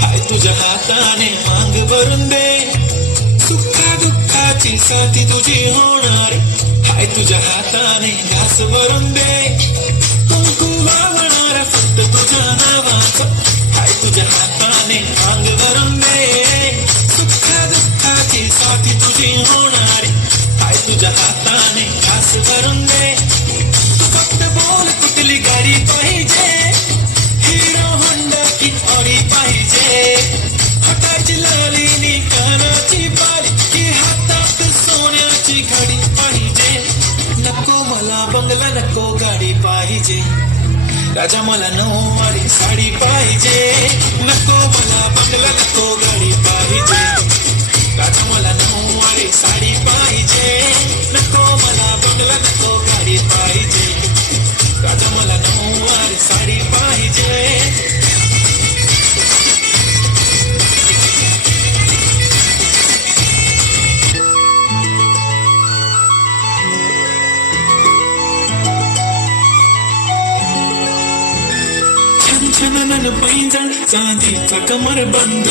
हाय तुझ्या हाताने मांग भरून दे, सुखा दुःखाची साथी तुझी होणार, हाय तुझ्या हाताने घास भरून दे, कुंकू वाहणार फक्त तुझ्या नावाचं, हाय तुझ्या हाताने मांग भरून दे, सुखा दुःखाची साथी तुझी होणार, हाय तुझ्या हाताने घास भरून दे, फक्त बोल कुठली गाडी पाहिजे, हिरो होंडा की ऑडी पाहिजे, हाताची लाली नी कानाची बाली की हातात सोन्याची घडी पाहिजे, नको मला बंगला नको गाडी पाहिजे, राजा मला नऊवारी साडी पाहिजे, नको मला बंगला नको गाडी पाहिजे, राजा मला नऊवारी साडी पाहिजे, नको मला बंगला नको गाडी पाहिजे, राजा मला नऊवारी साडी पाहिजे. खनखनन पैंजण चांदीचा कमर बंद,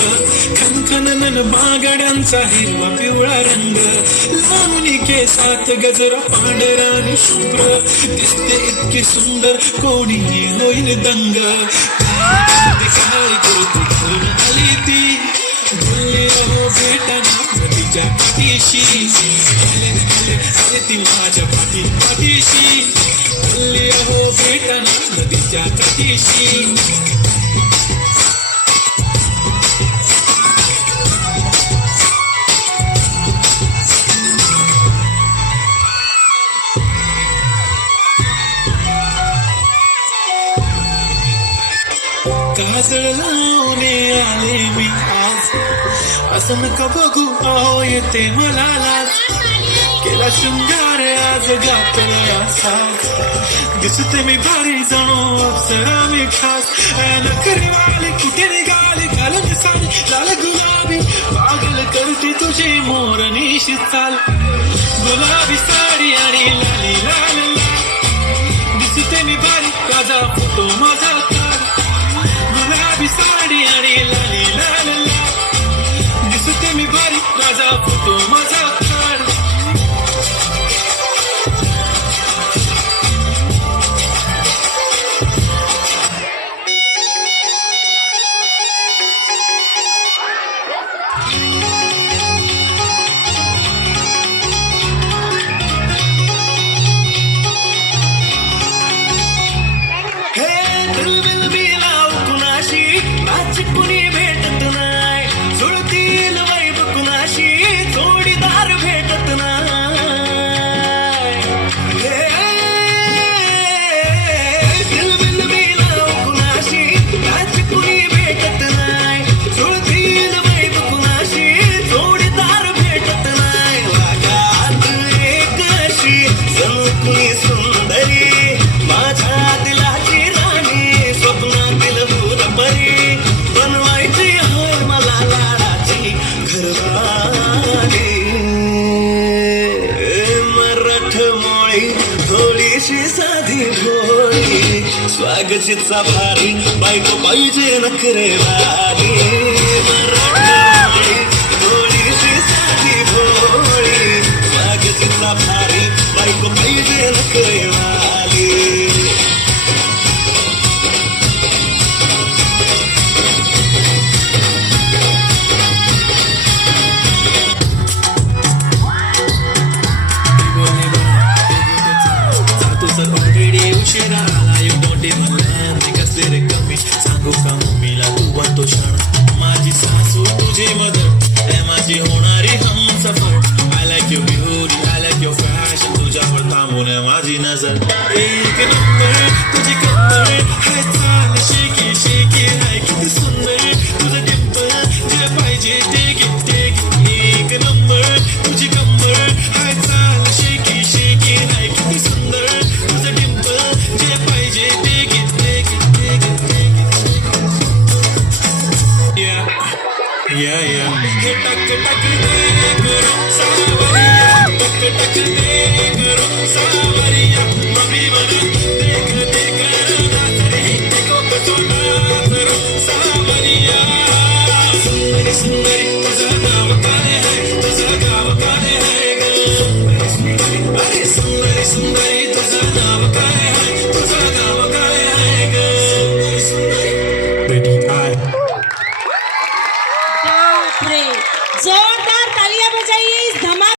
खनखनन बागड्यांचा हिरवा पिवळा रंग, लावणी केसात गजरा पांढरा आणि शुभ्र, दिसते इतकी सुंदर कोणीही होईल दंग, काळी कुर्ती घालून आली ती, बोलली हो भेटना तिच्या पाठीशी, आले ती माझ्या पाठीशी, बोलली हो भेटना नदीच्या काठीशी. काजळ लावणे आले मी आज, असं नका बघू आहो येते मला लाज, केला शृंगार आज घातला साज, दिसते मी भारी जणू अप्सरा मी खास, नखरेवाली कुठे निघाली घालून साडी लाल गुलाबी, पागल करते तुझी मोरनीशी चाल, गुलाबी साडी आणि लाली लाल लाल, दिसते मी भारी राजा फोटो माझा काल, गुलाबी साडी आणि लाली लाल लाल, दिसते मी भारी राजा फोटो माझा काल. थोडीशी साधी भोळी, स्वागतीचा भारी बायको पाहिजे नखरेवाली, थोडीशी साधी भोळी, स्वागतीचा भारी बायको पाहिजे नखरेवाली. उशिरा आला यू डोंट इवन लर्न, कसले रे कमी सांगू का मम्मीला तू बनतो शाणा, माझी सासू तुझी मदर, माझी होणारी Humsafar, I like your beauty I like your fashion, तुझ्यावर थांबून माझी नजर, एक नंबर तुझी कंबर, हाय चाल शेकी शेकी, हाय किती सुंदर तुझं डिंपल, जे पाहिजे ते घे, एक नंबर तुझी कंबर, हाय चाल शेकी शेकी, हाय किती सुंदर तुझं डिंपल, जे पाहिजे ते घे, yeah yeah, हे टक टक दे गुरु सावरिया, टक टक दे गुरु सावरिया, मम्मी बना देख दे